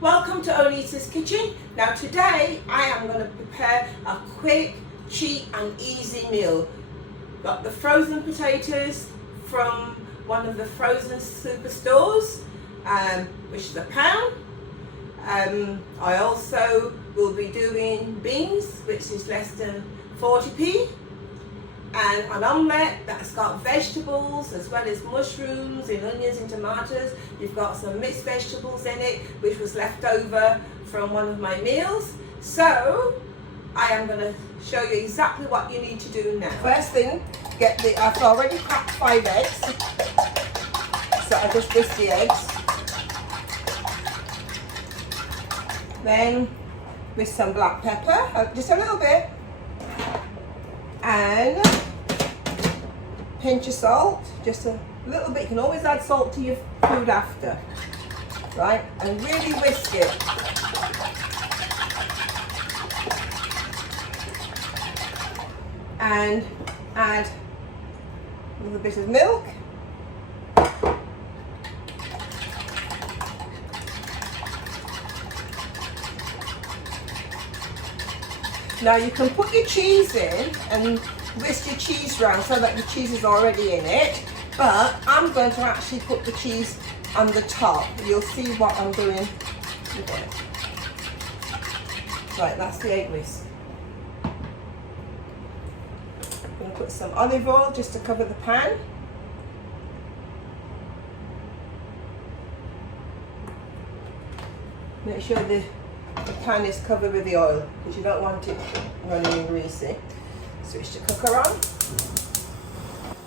Welcome to Onita's Kitchen. Now today I am going to prepare a quick, cheap and easy meal. Got the frozen potatoes from one of the frozen superstores, which is £1. I also will be doing beans, which is less than 40p, and an omelette that's got vegetables as well as mushrooms and onions and tomatoes. You've got some mixed vegetables in it, which was left over from one of my meals. So I am going to show you exactly what you need to do now. First thing, I've already cracked 5 eggs, so I just whisk the eggs. Then with some black pepper, just a little bit, and pinch of salt, just a little bit. You can always add salt to your food after, right? And really whisk it. And add a little bit of milk. Now you can put your cheese in and whisk your cheese round so that the cheese is already in it, but I'm going to actually put the cheese on the top. You'll see what I'm doing with it. Right, that's the egg whisk. I'm going to put some olive oil just to cover the pan. Make sure the pan is covered with the oil because you don't want it running and greasy. Switch the cooker on. I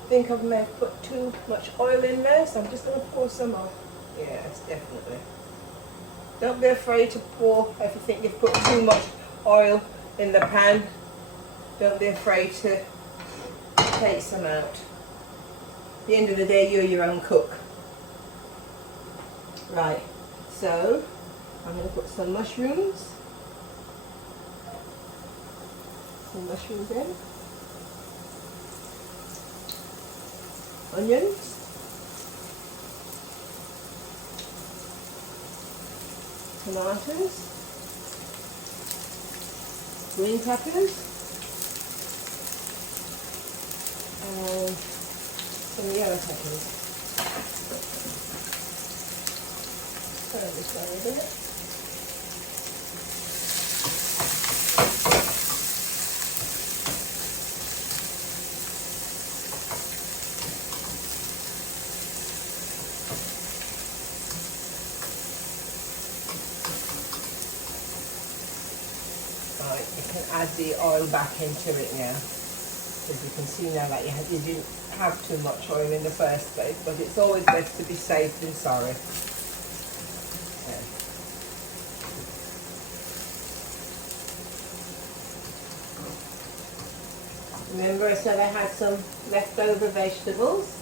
think I may have put too much oil in there, so I'm just going to pour some on. Yes, definitely. Don't be afraid to pour if you think you've put too much oil in the pan. Don't be afraid to take some out. At the end of the day, you're your own cook. Right, so I'm going to put some mushrooms. Some mushrooms in. Onions. Tomatoes. Green peppers. And some yellow peppers. Throw this one in it. You can add the oil back into it now, because you can see now that you didn't have too much oil in the first place, but it's always best to be safe than sorry. Remember I said I had some leftover vegetables.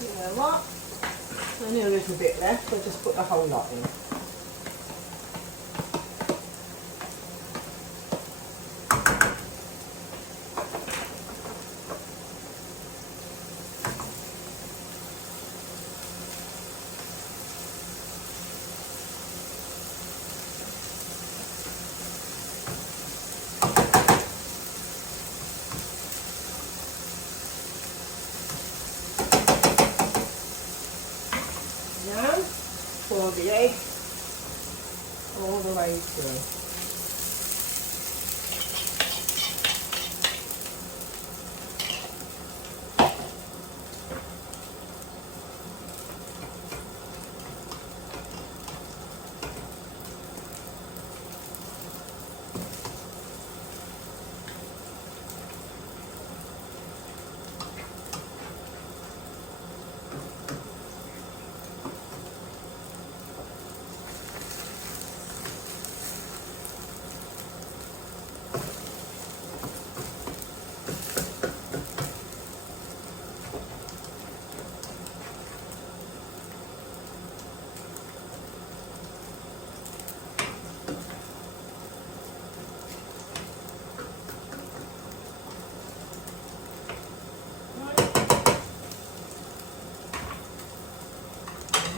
You know what? Only a little bit left, I'll just put the whole lot in. Now, pour the egg all the way through.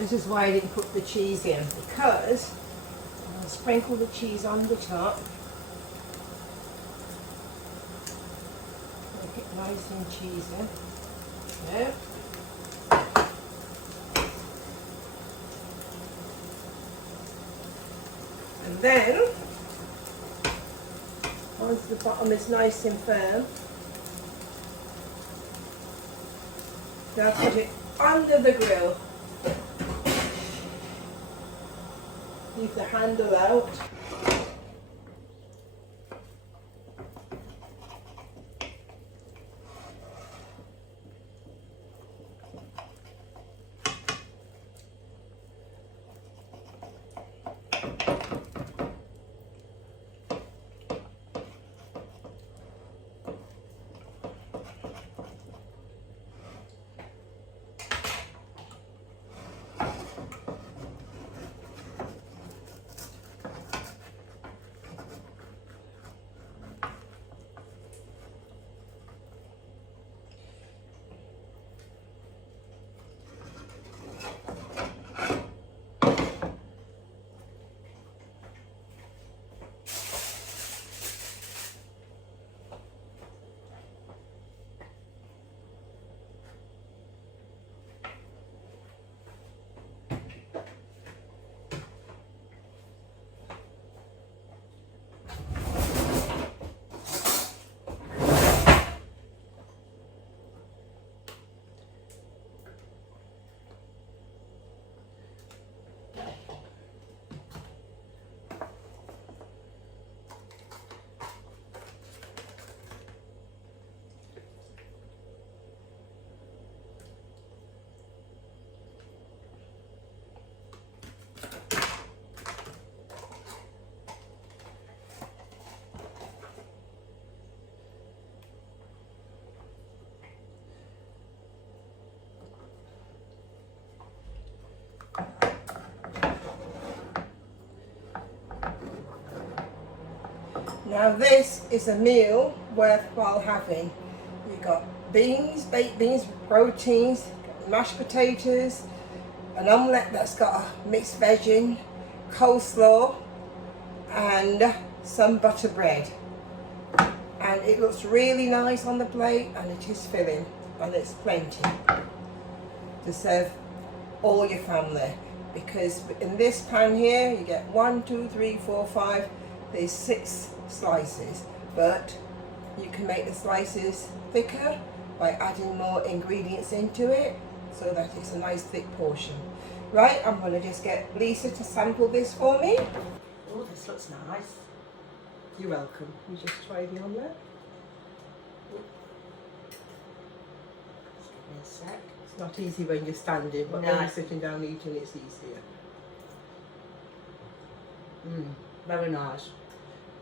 This is why I didn't put the cheese in, because I'll sprinkle the cheese on the top. Make it nice and cheesy. Yeah. And then, once the bottom is nice and firm, now put it under the grill. Leave the handle out. Now this is a meal worthwhile having. You've got beans, baked beans, proteins, mashed potatoes, an omelette that's got a mixed veg, coleslaw, and some butter bread. And it looks really nice on the plate, and it is filling, and it's plenty to serve all your family. Because in this pan here, you get 1, 2, 3, 4, 5, there's 6 slices, but you can make the slices thicker by adding more ingredients into it so that it's a nice thick portion. Right, I'm going to just get Lisa to sample this for me. Oh, this looks nice. You're welcome. You just try the omelette. Just give me a sec. It's not easy when you're standing, but when you're sitting down eating, it's easier. Very nice.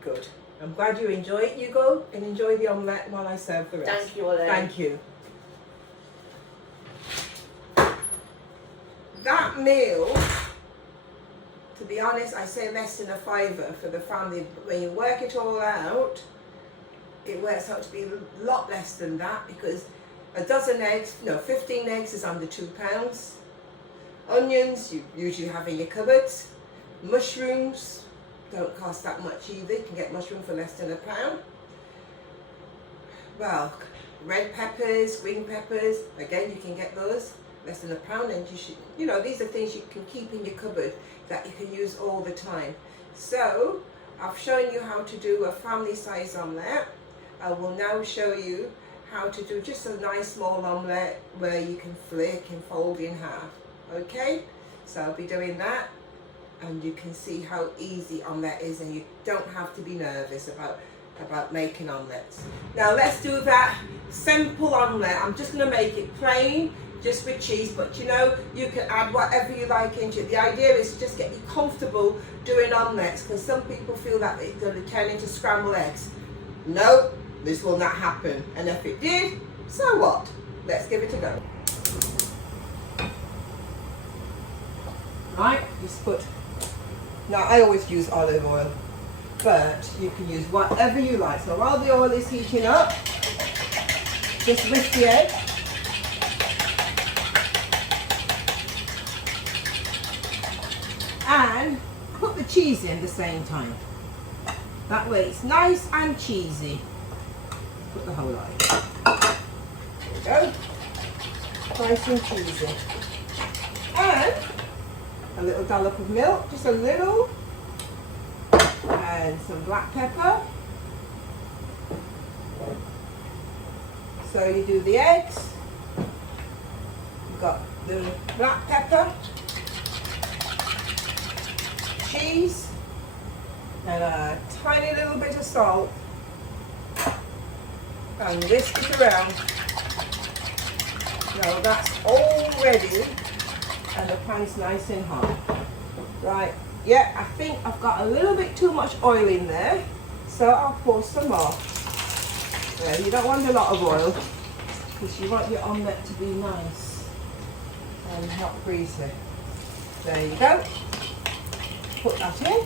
Good. I'm glad you enjoy it. You go and enjoy the omelette while I serve the rest. Thank you, Elaine. Thank you. That meal, to be honest, I say less than a £5 for the family, but when you work it all out, it works out to be a lot less than that, because a dozen eggs, 15 eggs is under £2. Onions, you usually have in your cupboards. Mushrooms don't cost that much either. You can get mushroom for less than £1. Well, red peppers, green peppers, again, you can get those less than £1, and you should, these are things you can keep in your cupboard that you can use all the time. So I've shown you how to do a family size omelette. I will now show you how to do just a nice small omelette where you can flick and fold in half. Okay, so I'll be doing that, and you can see how easy omelette is, and you don't have to be nervous about making omelettes. Now let's do that simple omelette. I'm just going to make it plain, just with cheese, but you can add whatever you like into it. The idea is to just get you comfortable doing omelettes, because some people feel that it's going to turn into scrambled eggs. No, this will not happen, and if it did, so what? Let's give it a go. Right, just put, now I always use olive oil, but you can use whatever you like. So while the oil is heating up, just whisk the egg. the cheese in at the same time. That way it's nice and cheesy. Put the whole lot in. There we go. Nice and cheesy. And a little dollop of milk, just a little. And some black pepper. So you do the eggs. You've got the black pepper, cheese, and a tiny little bit of salt. And whisk it around. Now that's all ready, and the pan's nice and hot. Right, yeah, I think I've got a little bit too much oil in there, so I'll pour some more. Yeah, you don't want a lot of oil, because you want your omelette to be nice and not greasy. There you go. Put that in.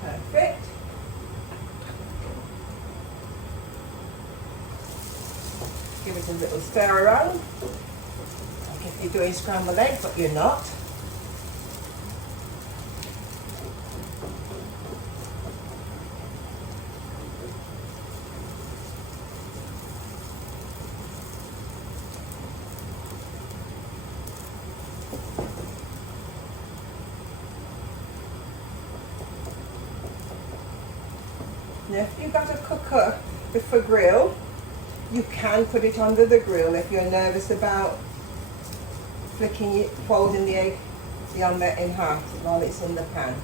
Perfect. Give it a little stir around, like if you're doing scrambled eggs, but you're not. Now if you've got a cooker with a grill, you can put it under the grill if you're nervous about flicking it, folding the omelette in half while it's in the pan.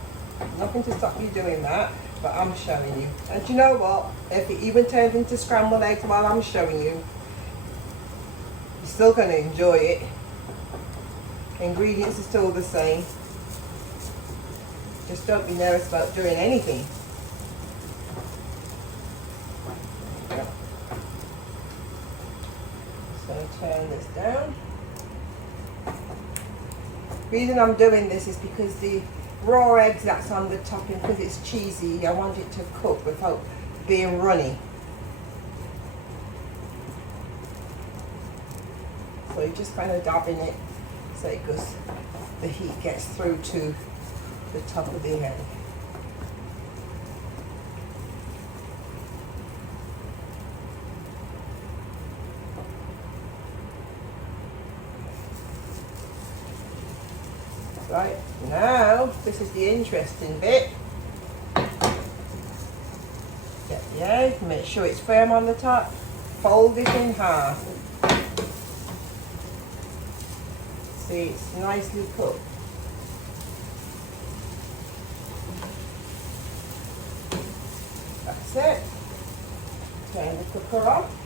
Nothing to stop you doing that, but I'm showing you. And you know what? If it even turns into scrambled eggs while I'm showing you, you're still going to enjoy it. Ingredients are still the same. Just don't be nervous about doing anything. Turn this down. The reason I'm doing this is because the raw eggs that's on the topping, because it's cheesy, I want it to cook without being runny. So you just kind of dab in it so it goes, the heat gets through to the top of the egg. Right, now this is the interesting bit. Get the egg, make sure it's firm on the top, fold it in half. See, it's nicely cooked. That's it. Turn the cooker off.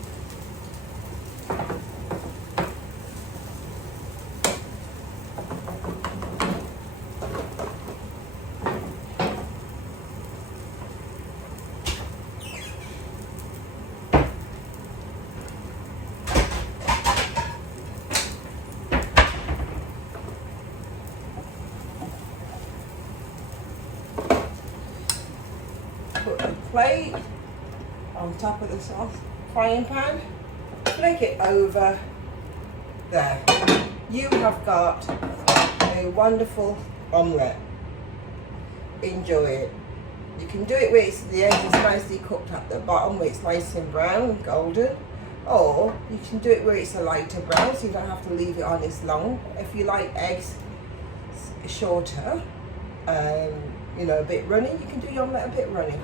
Put the plate on top of the sauce frying pan, flick it over there. You have got a wonderful omelette. Enjoy it. You can do it where the egg is nicely cooked at the bottom, where it's nice and brown, golden, or you can do it where it's a lighter brown, so you don't have to leave it on as long. If you like eggs shorter, you know, a bit runny, you can do your omelette a bit runny.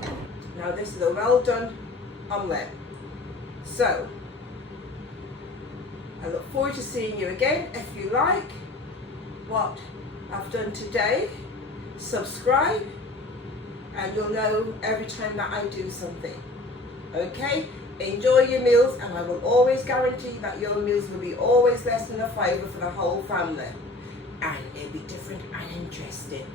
Now this is a well done omelette. So, I look forward to seeing you again. If you like what I've done today, subscribe and you'll know every time that I do something. Okay? Enjoy your meals, and I will always guarantee that your meals will be always less than a fiver for the whole family. And it'll be different and interesting.